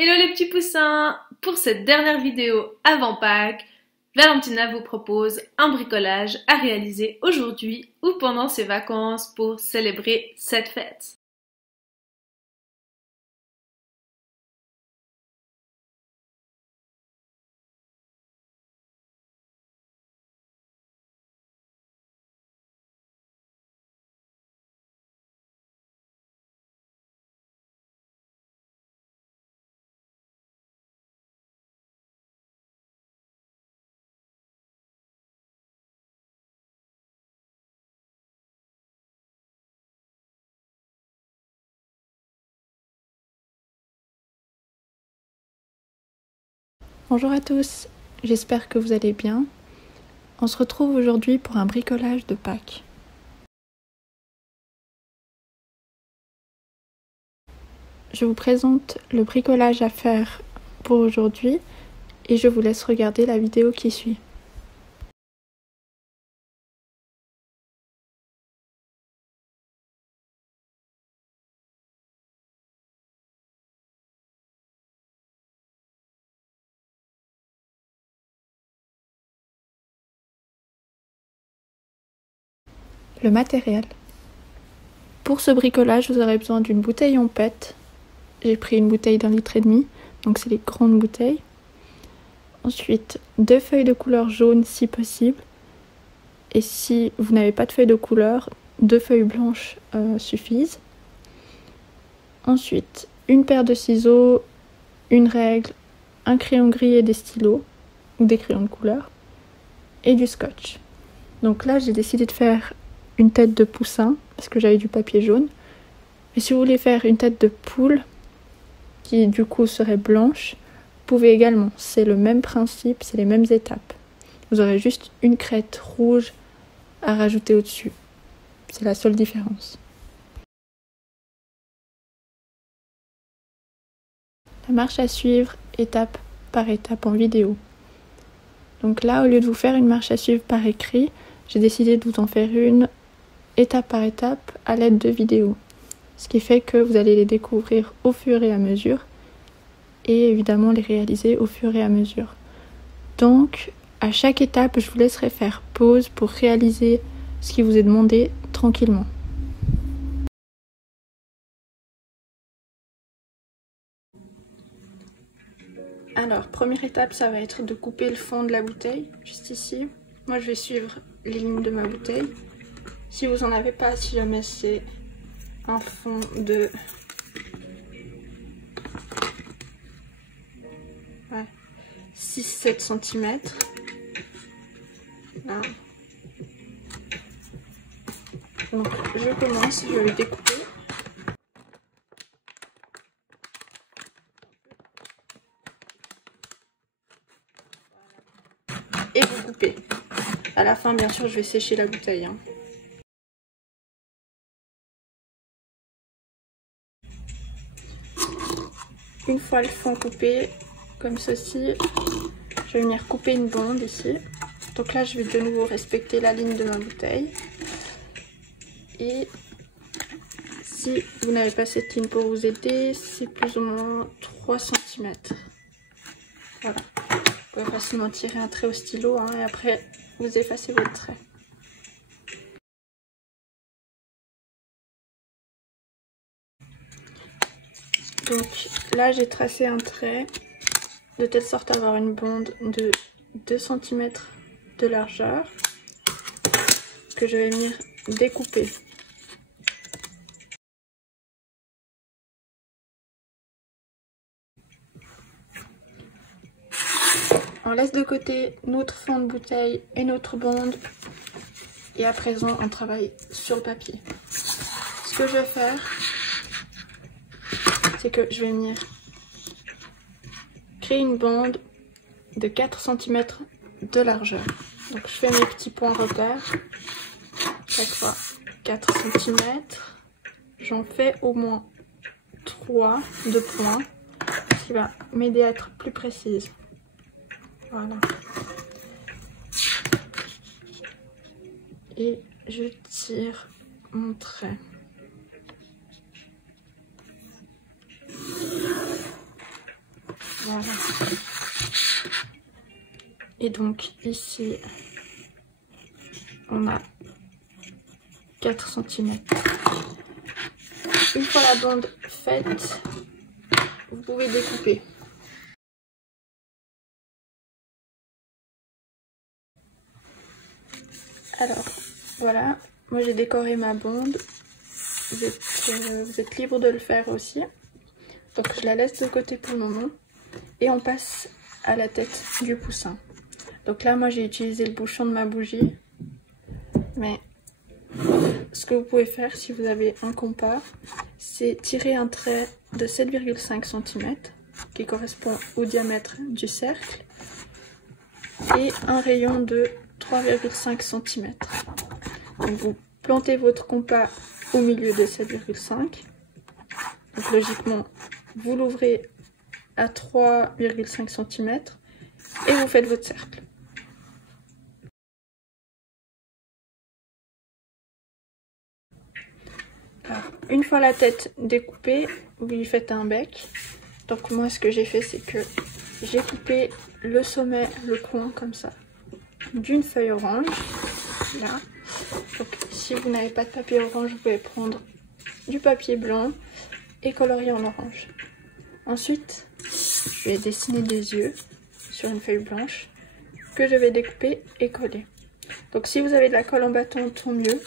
Hello les petits poussins! Pour cette dernière vidéo avant Pâques, Valentina vous propose un bricolage à réaliser aujourd'hui ou pendant ses vacances pour célébrer cette fête. Bonjour à tous, j'espère que vous allez bien. On se retrouve aujourd'hui pour un bricolage de Pâques. Je vous présente le bricolage à faire pour aujourd'hui et je vous laisse regarder la vidéo qui suit. Le matériel. Pour ce bricolage, vous aurez besoin d'une bouteille en PET. J'ai pris une bouteille d'1,5 litre, donc c'est les grandes bouteilles. Ensuite, 2 feuilles de couleur jaune si possible. Et si vous n'avez pas de feuilles de couleur, 2 feuilles blanches suffisent. Ensuite, une paire de ciseaux, une règle, un crayon gris et des stylos, ou des crayons de couleur, et du scotch. Donc là, j'ai décidé de faire une tête de poussin, parce que j'avais du papier jaune. Et si vous voulez faire une tête de poule, qui du coup serait blanche, vous pouvez également. C'est le même principe, c'est les mêmes étapes. Vous aurez juste une crête rouge à rajouter au-dessus. C'est la seule différence. La marche à suivre, étape par étape en vidéo. Donc là, au lieu de vous faire une marche à suivre par écrit, j'ai décidé de vous en faire une étape par étape à l'aide de vidéos. Ce qui fait que vous allez les découvrir au fur et à mesure et évidemment les réaliser au fur et à mesure. Donc, à chaque étape, je vous laisserai faire pause pour réaliser ce qui vous est demandé tranquillement. Alors, première étape, ça va être de couper le fond de la bouteille, juste ici. Moi, je vais suivre les lignes de ma bouteille. Si vous en avez pas, si jamais c'est un fond de 6-7 cm. Là. Donc, je commence, je vais découper. Et vous coupez. À la fin, bien sûr, je vais sécher la bouteille. Hein. Une fois le fond coupé, comme ceci, je vais venir couper une bande ici. Donc là, je vais de nouveau respecter la ligne de ma bouteille. Et si vous n'avez pas cette ligne pour vous aider, c'est plus ou moins 3 cm. Voilà. Vous pouvez facilement tirer un trait au stylo hein, et après vous effacez votre trait. Donc là j'ai tracé un trait de telle sorte à avoir une bande de 2 cm de largeur que je vais venir découper. On laisse de côté notre fond de bouteille et notre bande et à présent on travaille sur le papier. Ce que je vais faire, c'est que je vais venir créer une bande de 4 cm de largeur. Donc je fais mes petits points repères, chaque fois 4 cm. J'en fais au moins 3 de points, ce qui va m'aider à être plus précise. Voilà. Et je tire mon trait. Voilà. Et donc ici, on a 4 cm. Une fois la bande faite, vous pouvez découper. Alors, voilà, moi j'ai décoré ma bande. Vous êtes libre de le faire aussi. Donc je la laisse de côté pour le moment. Et on passe à la tête du poussin. Donc là, moi j'ai utilisé le bouchon de ma bougie. Mais ce que vous pouvez faire si vous avez un compas, c'est tirer un trait de 7,5 cm qui correspond au diamètre du cercle et un rayon de 3,5 cm. Donc vous plantez votre compas au milieu de 7,5. Donc logiquement, vous l'ouvrez à 3,5 cm et vous faites votre cercle. Alors, une fois la tête découpée, vous lui faites un bec. Donc moi ce que j'ai fait, c'est que j'ai coupé le sommet, le coin comme ça, d'une feuille orange, là. Donc si vous n'avez pas de papier orange, vous pouvez prendre du papier blanc et colorier en orange. Ensuite, je vais dessiner des yeux sur une feuille blanche que je vais découper et coller. Donc si vous avez de la colle en bâton, tant mieux.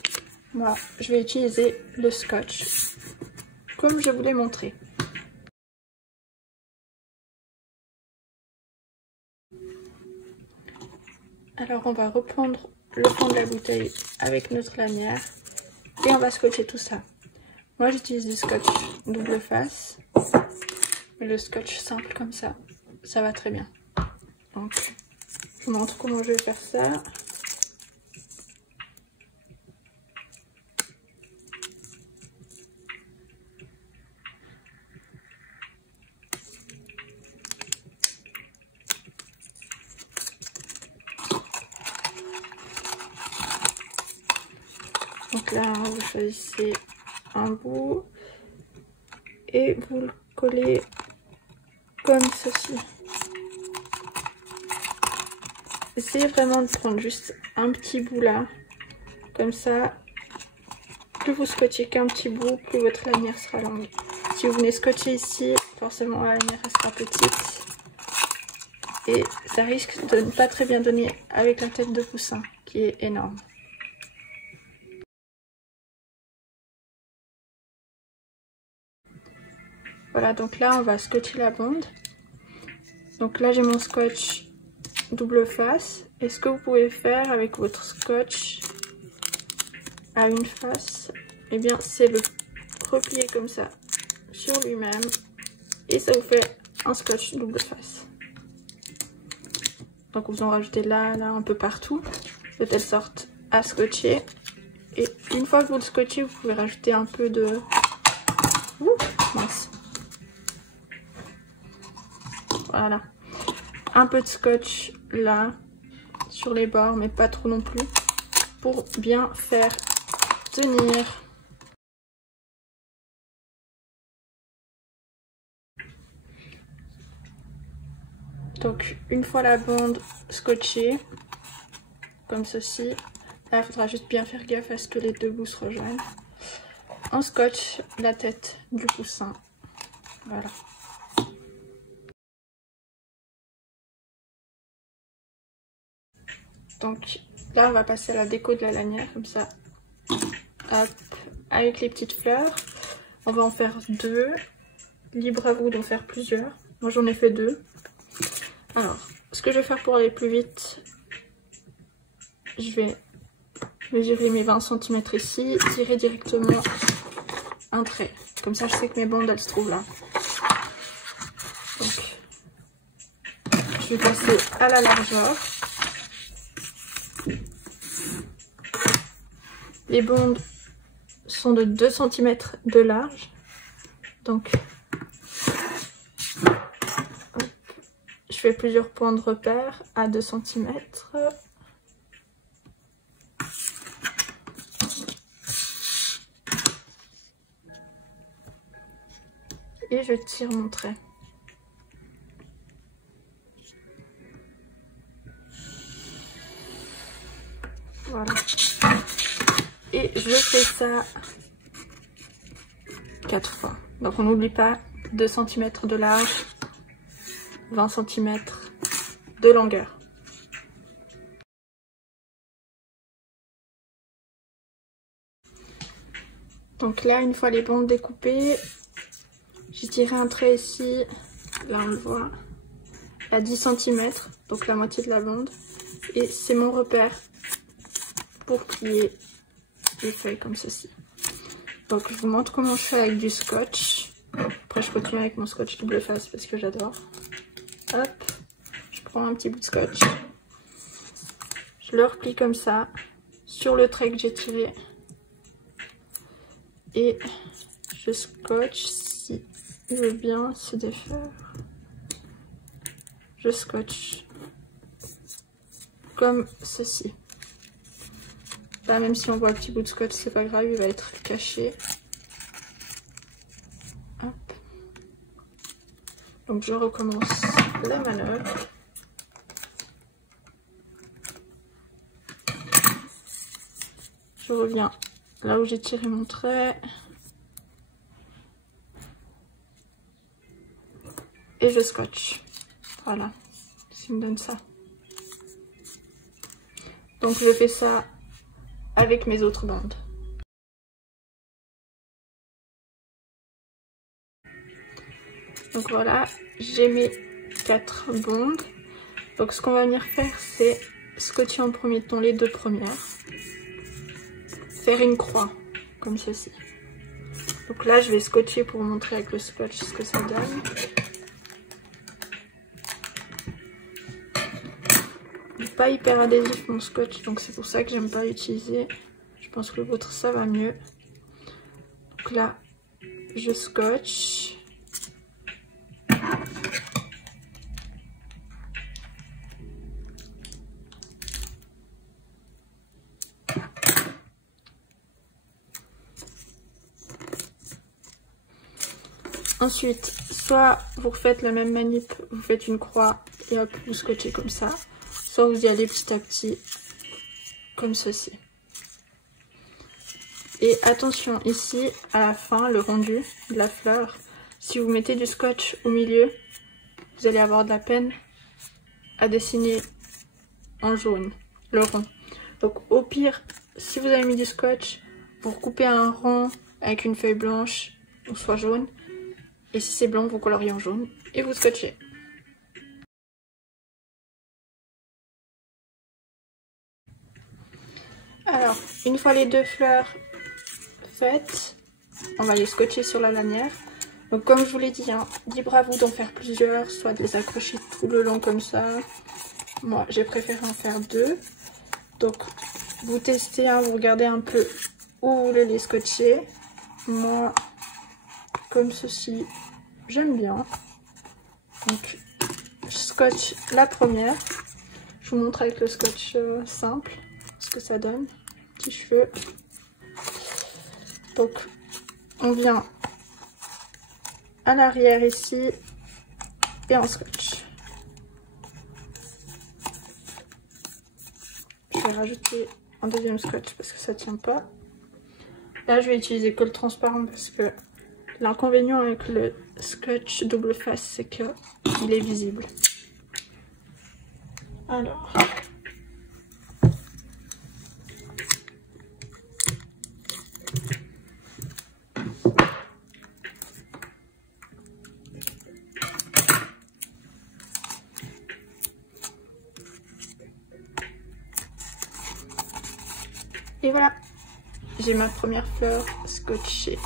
Moi, je vais utiliser le scotch, comme je vous l'ai montré. Alors on va reprendre le fond de la bouteille avec notre lanière et on va scotcher tout ça. Moi j'utilise du scotch double face, mais le scotch simple comme ça, ça va très bien. Donc je vous montre comment je vais faire ça. Donc là, vous choisissez un bout et vous le collez comme ceci. Essayez vraiment de prendre juste un petit bout là, comme ça. Plus vous scotchez qu'un petit bout, plus votre lanière sera longue. Si vous venez scotcher ici, forcément la lanière sera petite. Et ça risque de ne pas très bien donner avec la tête de poussin, qui est énorme. Voilà, donc là on va scotcher la bande. Donc là j'ai mon scotch double face. Et ce que vous pouvez faire avec votre scotch à une face, eh bien c'est le replier comme ça sur lui-même. Et ça vous fait un scotch double face. Donc vous en rajoutez là, là, un peu partout, de telle sorte à scotcher. Et une fois que vous le scotchez, vous pouvez rajouter un peu de... mince. Voilà. Un peu de scotch là, sur les bords, mais pas trop non plus, pour bien faire tenir. Donc une fois la bande scotchée, comme ceci, là il faudra juste bien faire gaffe à ce que les deux bouts se rejoignent. On scotche la tête du poussin. Voilà. Donc là on va passer à la déco de la lanière, comme ça. Hop, avec les petites fleurs. On va en faire 2. Libre à vous d'en faire plusieurs. Moi j'en ai fait 2. Alors, ce que je vais faire pour aller plus vite, je vais mesurer mes 20 cm ici, tirer directement un trait. Comme ça je sais que mes bandes elles se trouvent là. Donc, je vais passer à la largeur. Les bandes sont de 2 cm de large. Donc, je fais plusieurs points de repère à 2 cm. Et je tire mon trait. Voilà. Et je fais ça 4 fois. Donc on n'oublie pas 2 cm de large, 20 cm de longueur. Donc là, une fois les bandes découpées, j'ai tiré un trait ici, là on le voit, à 10 cm, donc la moitié de la bande. Et c'est mon repère pour plier les feuilles comme ceci. Donc je vous montre comment je fais avec du scotch. Après je continue avec mon scotch double face parce que j'adore. Hop, je prends un petit bout de scotch. Je le replie comme ça sur le trait que j'ai tiré. Et je scotche si il veut bien se défaire. Je scotche comme ceci. Là, même si on voit un petit bout de scotch, c'est pas grave, il va être caché. Hop. Donc je recommence la manœuvre. Je reviens là où j'ai tiré mon trait. Et je scotche. Voilà, ça me donne ça. Donc je fais ça avec mes autres bandes. Donc voilà, j'ai mes 4 bandes. Donc ce qu'on va venir faire, c'est scotcher en premier temps les 2 premières. Faire une croix, comme ceci. Donc là, je vais scotcher pour vous montrer avec le scotch ce que ça donne. Il n'est pas hyper adhésif mon scotch, donc c'est pour ça que j'aime pas l'utiliser. Je pense que le vôtre, ça va mieux. Donc là, je scotche. Ensuite, soit vous refaites la même manip, vous faites une croix et hop, vous scotchez comme ça. Soit vous y allez petit à petit, comme ceci. Et attention, ici, à la fin, le rendu de la fleur, si vous mettez du scotch au milieu, vous allez avoir de la peine à dessiner en jaune, le rond. Donc au pire, si vous avez mis du scotch, vous recoupez un rond avec une feuille blanche, ou soit jaune. Et si c'est blanc, vous coloriez en jaune et vous scotchez. Alors, une fois les 2 fleurs faites, on va les scotcher sur la lanière. Donc comme je vous l'ai dit, hein, libre à vous d'en faire plusieurs, soit de les accrocher tout le long comme ça. Moi, j'ai préféré en faire 2. Donc, vous testez, hein, vous regardez un peu où vous voulez les scotcher. Moi, comme ceci, j'aime bien. Donc, je scotche la première. Je vous montre avec le scotch simple ce que ça donne. Petits cheveux. Donc, on vient à l'arrière ici et on scotche. Je vais rajouter un deuxième scotch parce que ça tient pas. Là, je vais utiliser colle transparent parce que l'inconvénient avec le scotch double face, c'est qu'il est visible. Alors, et voilà, j'ai ma première fleur scotchée.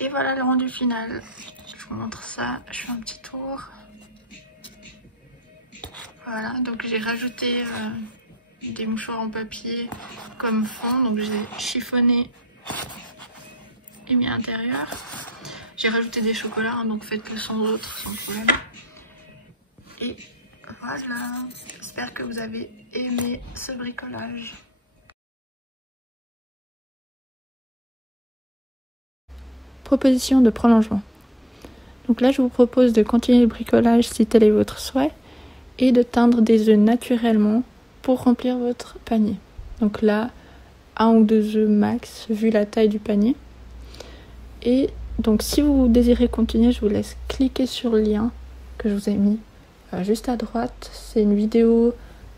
Et voilà le rendu final. Je vous montre ça, je fais un petit tour. Voilà, donc j'ai rajouté des mouchoirs en papier comme fond. Donc j'ai chiffonné et mis à l'intérieur. J'ai rajouté des chocolats, hein, donc faites-le sans autre, sans problème. Et voilà, j'espère que vous avez aimé ce bricolage. Proposition de prolongement. Donc là, je vous propose de continuer le bricolage si tel est votre souhait et de teindre des œufs naturellement pour remplir votre panier. Donc là, 1 ou 2 œufs max vu la taille du panier. Et donc si vous désirez continuer, je vous laisse cliquer sur le lien que je vous ai mis juste à droite. C'est une vidéo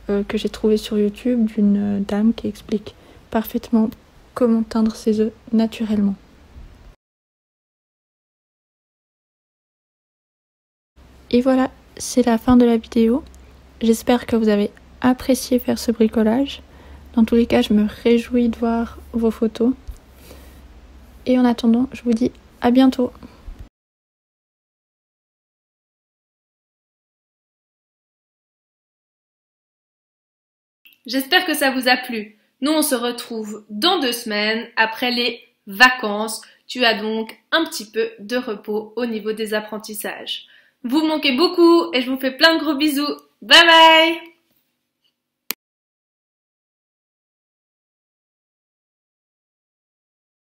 que j'ai trouvée sur YouTube d'une dame qui explique parfaitement comment teindre ses œufs naturellement. Et voilà, c'est la fin de la vidéo. J'espère que vous avez apprécié faire ce bricolage. Dans tous les cas, je me réjouis de voir vos photos. Et en attendant, je vous dis à bientôt. J'espère que ça vous a plu. Nous, on se retrouve dans 2 semaines après les vacances. Tu as donc un petit peu de repos au niveau des apprentissages. Vous me manquez beaucoup et je vous fais plein de gros bisous. Bye bye!